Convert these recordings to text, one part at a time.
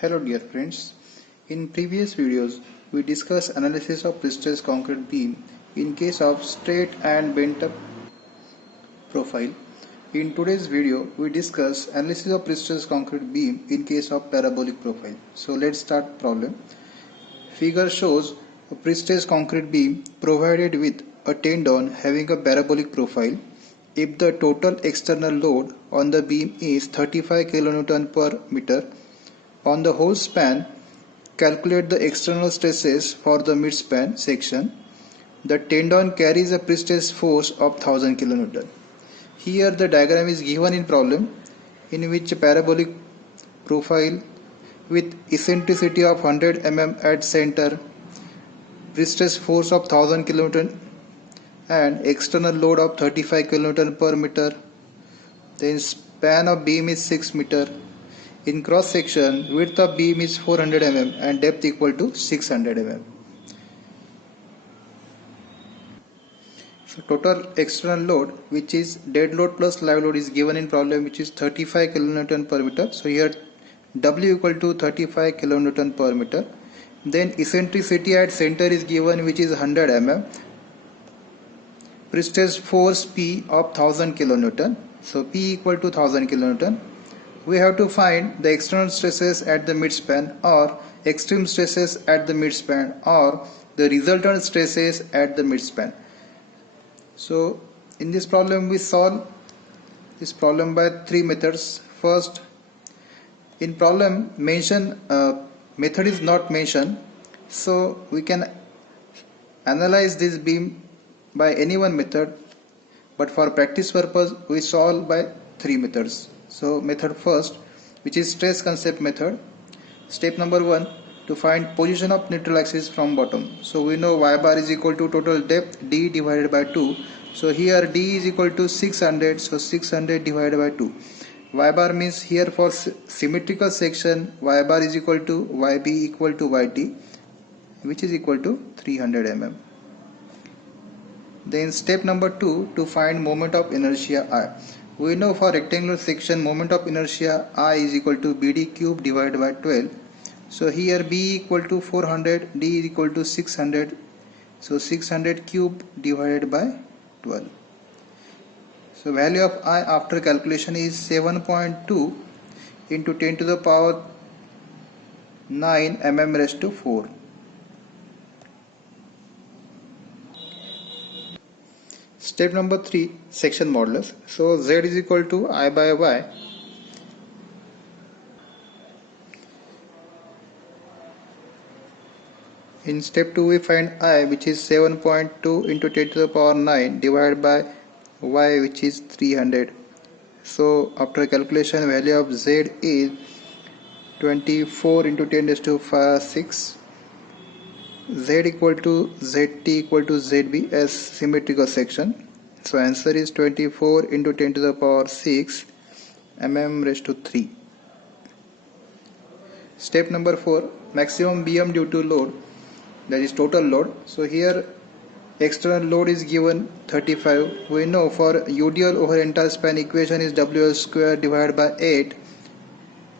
Hello dear friends. In previous videos, we discussed analysis of pre-stressed concrete beam in case of straight and bent up profile. In today's video, we discuss analysis of pre-stressed concrete beam in case of parabolic profile. So let's start problem. Figure shows a pre-stressed concrete beam provided with a tendon having a parabolic profile. If the total external load on the beam is 35 kN per meter on the whole span, calculate the external stresses for the midspan section. The tendon carries a pre-stress force of 1000 kN. Here the diagram is given in problem in which a parabolic profile with eccentricity of 100 mm at center, pre-stress force of 1000 kN and external load of 35 kN per meter. Then span of beam is 6 meter. In cross section, width of beam is 400 mm and depth equal to 600 mm. So total external load, which is dead load plus live load, is given in problem, which is 35 kN per meter. So here W equal to 35 kN per meter. Then eccentricity at center is given, which is 100 mm. Pre-stress force P of 1000 kN. So P equal to 1000 kN. We have to find the external stresses at the midspan or extreme stresses at the midspan or the resultant stresses at the midspan. So in this problem we solve this problem by three methods. First, in problem method is not mentioned, so we can analyze this beam by any one method, but for practice purpose we solve by three methods. So method first, which is stress concept method. Step number 1, to find position of neutral axis from bottom. So we know y bar is equal to total depth d divided by 2. So here d is equal to 600, so 600 divided by 2. Y bar means here for symmetrical section y bar is equal to yb equal to yt, which is equal to 300 mm. Then step number 2, to find moment of inertia I. We know for rectangular section moment of inertia I is equal to BD cube divided by 12. So here B equal to 400, D is equal to 600. So 600 cube divided by 12. So value of I after calculation is 7.2 into 10 to the power 9 mm raised to 4. Step number 3, section modulus. So Z is equal to I by Y. In step 2 we find I, which is 7.2 into 10 to the power 9 divided by Y, which is 300. So after calculation value of Z is 24 into 10 raised to 6. Z equal to ZT equal to ZB as symmetrical section. So answer is 24 into 10 to the power 6 mm raised to 3. Step number 4, maximum BM due to load, that is total load. So here external load is given 35. We know for UDL over entire span equation is WL square divided by 8.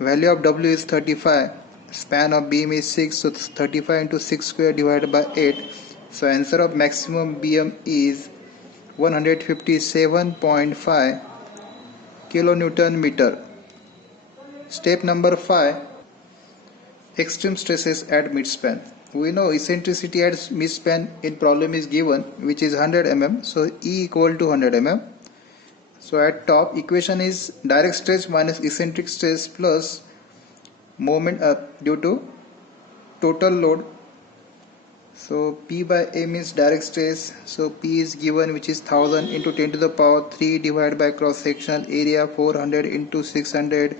Value of W is 35. Span of beam is 6, so 35 into 6 square divided by 8. So answer of maximum BM is 157.5 kilonewton meter. Step number 5, extreme stresses at midspan. We know eccentricity at midspan in problem is given, which is 100 mm. So E equal to 100 mm. So at top equation is direct stress minus eccentric stress plus moment due to total load. So P by A means direct stress. So P is given, which is 1000 into 10 to the power 3 divided by cross sectional area 400 into 600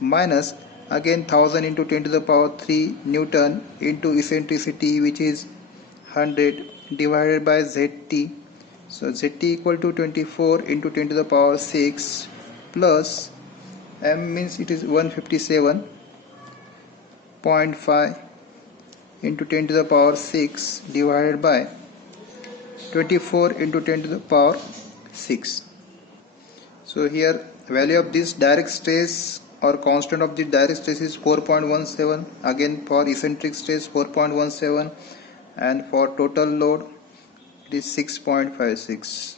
minus again 1000 into 10 to the power 3 Newton into eccentricity, which is 100 divided by ZT. So ZT equal to 24 into 10 to the power 6 plus M means it is 157.5 into 10 to the power 6 divided by 24 into 10 to the power 6. So here value of this direct stress or constant of the direct stress is 4.17. Again for eccentric stress 4.17, and for total load it is 6.56.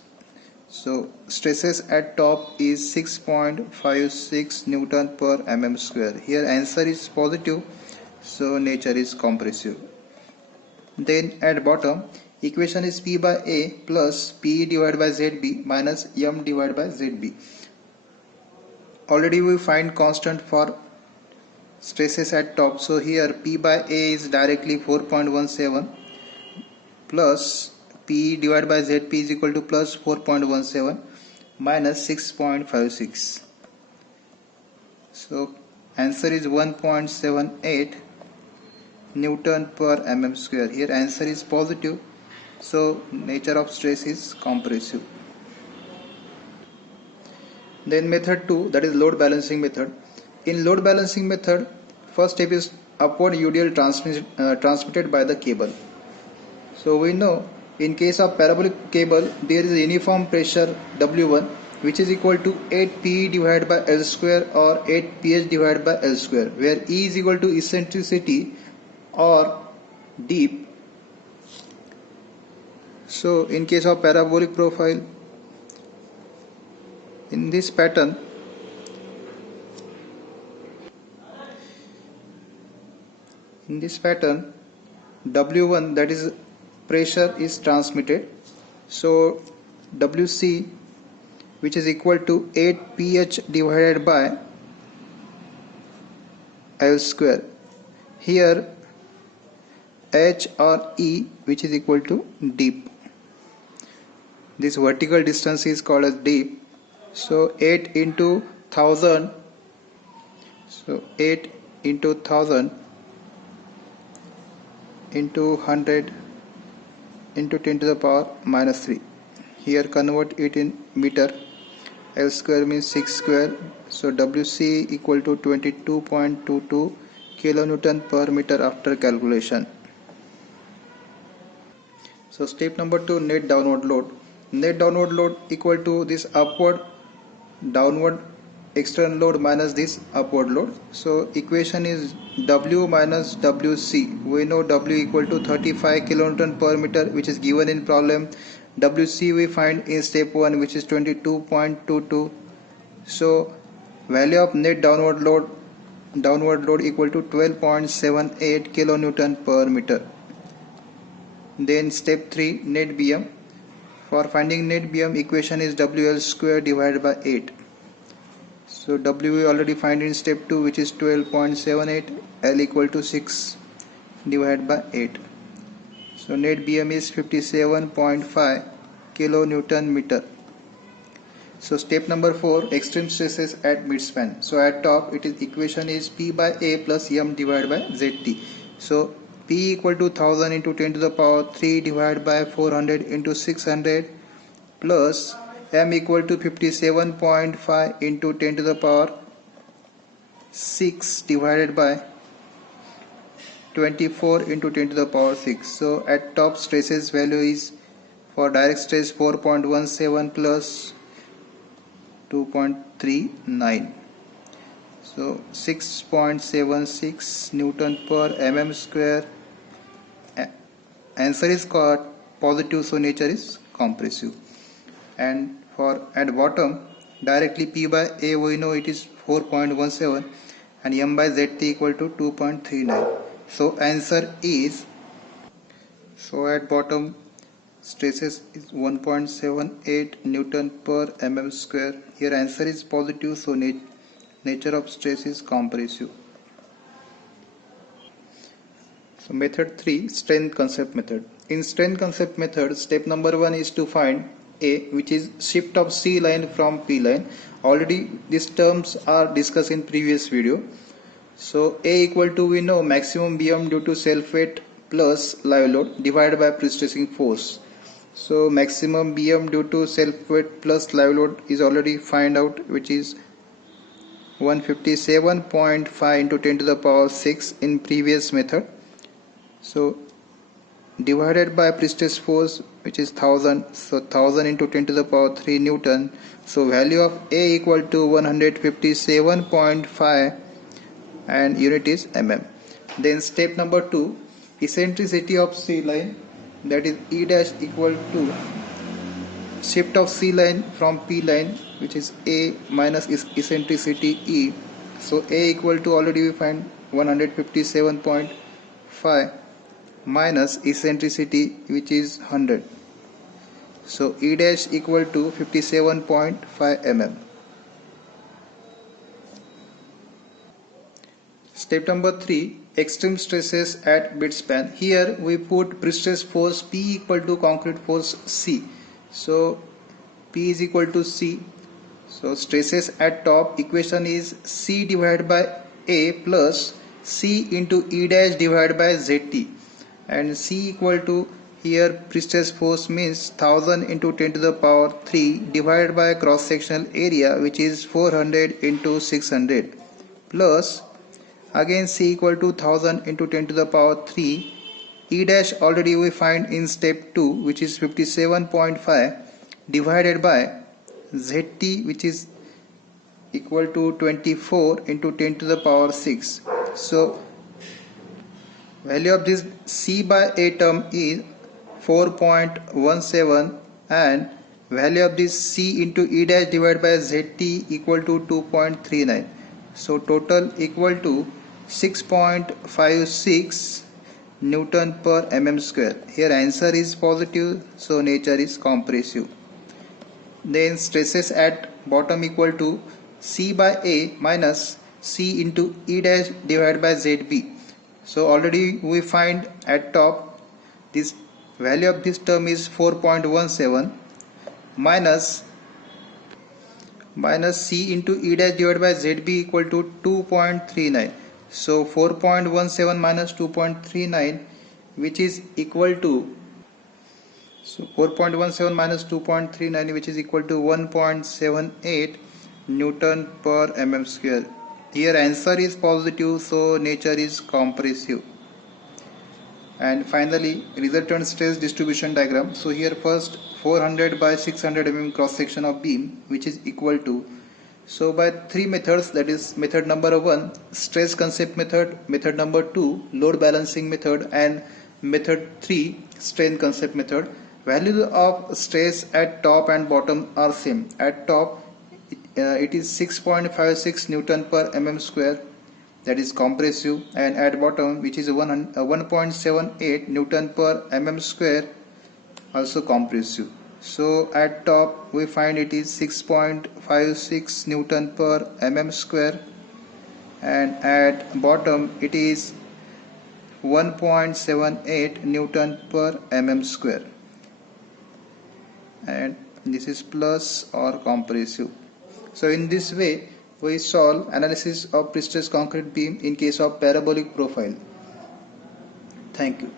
So stresses at top is 6.56 Newton per mm square. Here answer is positive, so nature is compressive. Then at bottom equation is P by A plus P divided by ZB minus M divided by ZB. Already we find constant for stresses at top, so here P by A is directly 4.17 plus P divided by ZP is equal to plus 4.17 minus 6.56. So answer is 1.78 Newton per mm square. Here answer is positive, so nature of stress is compressive. Then method 2, that is load balancing method. In load balancing method, first step is upward UDL transmitted by the cable. So we know in case of parabolic cable there is a uniform pressure W1 which is equal to 8 PE divided by L square or 8 PH divided by L square, where E is equal to eccentricity or deep. So in case of parabolic profile, in this pattern W1, that is pressure, is transmitted. So WC, which is equal to 8 pH divided by L square. Here H or E, which is equal to deep. This vertical distance is called as deep. So 8 into 1000, so 8 into 1000 into 100 into 10 to the power minus 3. Here convert it in meter. L square means 6 square, so WC equal to 22.22 kilonewton per meter after calculation. So step number 2, net downward load. Net downward load equal to this upward downward external load minus this upward load. So equation is W minus WC. We know W equal to 35 kilonewton per meter, which is given in problem. WC we find in step 1, which is 22.22. So value of net downward load equal to 12.78 kilonewton per meter. Then step 3, net BM. For finding net BM, equation is WL square divided by 8. So W we already find in step 2, which is 12.78, L equal to 6 divided by 8. So net BM is 57.5 kilonewton meter. So step number 4, extreme stresses at midspan. So at top it is equation is P by A plus M divided by ZT. So P equal to 1000 into 10 to the power 3 divided by 400 into 600 plus M equal to 57.5 into 10 to the power 6 divided by 24 into 10 to the power 6. So at top stresses value is for direct stress 4.17 plus 2.39. So 6.76 Newton per mm square. Answer is positive, so nature is compressive. And for at bottom directly P by A we know it is 4.17 and M by ZT equal to 2.39. So answer is, so at bottom stresses is 1.78 Newton per mm square. Here answer is positive, so nature of stress is compressive. So method 3, strength concept method. In strength concept method, step number 1 is to find A, which is shift of C line from P line. Already these terms are discussed in previous video. So A equal to, we know, maximum BM due to self weight plus live load divided by pre-stressing force. So maximum BM due to self weight plus live load is already find out, which is 157.5 into 10 to the power 6 in previous method. So divided by pre-stress force, which is 1000. So 1000 into 10 to the power 3 Newton. So value of A equal to 157.5 and unit is mm. Then step number 2, eccentricity of C line, that is E dash equal to shift of C line from P line, which is A minus eccentricity E. So A equal to, already we find 157.5 minus eccentricity, which is 100. So E dash equal to 57.5 mm. Step number 3, extreme stresses at bed span. Here we put pre-stress force P equal to concrete force C. So P is equal to C. So stresses at top, equation is C divided by A plus C into E dash divided by ZT. And C equal to, here pre-stress force means 1000 into 10 to the power 3 divided by cross sectional area, which is 400 into 600, plus again C equal to 1000 into 10 to the power 3. E dash already we find in step 2, which is 57.5 divided by ZT, which is equal to 24 into 10 to the power 6. So value of this C by A term is 4.17 and value of this C into E dash divided by ZT equal to 2.39. So total equal to 6.56 Newton per mm square. Here answer is positive, so nature is compressive. Then stresses at bottom equal to C by A minus C into E dash divided by ZB. So already we find at top this value of this term is 4.17 minus C into E dash divided by ZB equal to 2.39. So 4.17 minus 2.39, which is equal to, so 4.17 minus 2.39, which is equal to 1.78 Newton per mm square. Here answer is positive, so nature is compressive. And finally, resultant stress distribution diagram. So here first 400 by 600 mm cross section of beam, which is equal to, so by three methods, that is method number 1 stress concept method, method number 2 load balancing method, and method 3 strain concept method, values of stress at top and bottom are same. At top it is 6.56 Newton per mm square, that is compressive, and at bottom, which is 1.78 Newton per mm square, also compressive. So at top we find it is 6.56 Newton per mm square, and at bottom it is 1.78 Newton per mm square, and this is plus or compressive. So in this way we solve analysis of pre-stress concrete beam in case of parabolic profile. Thank you.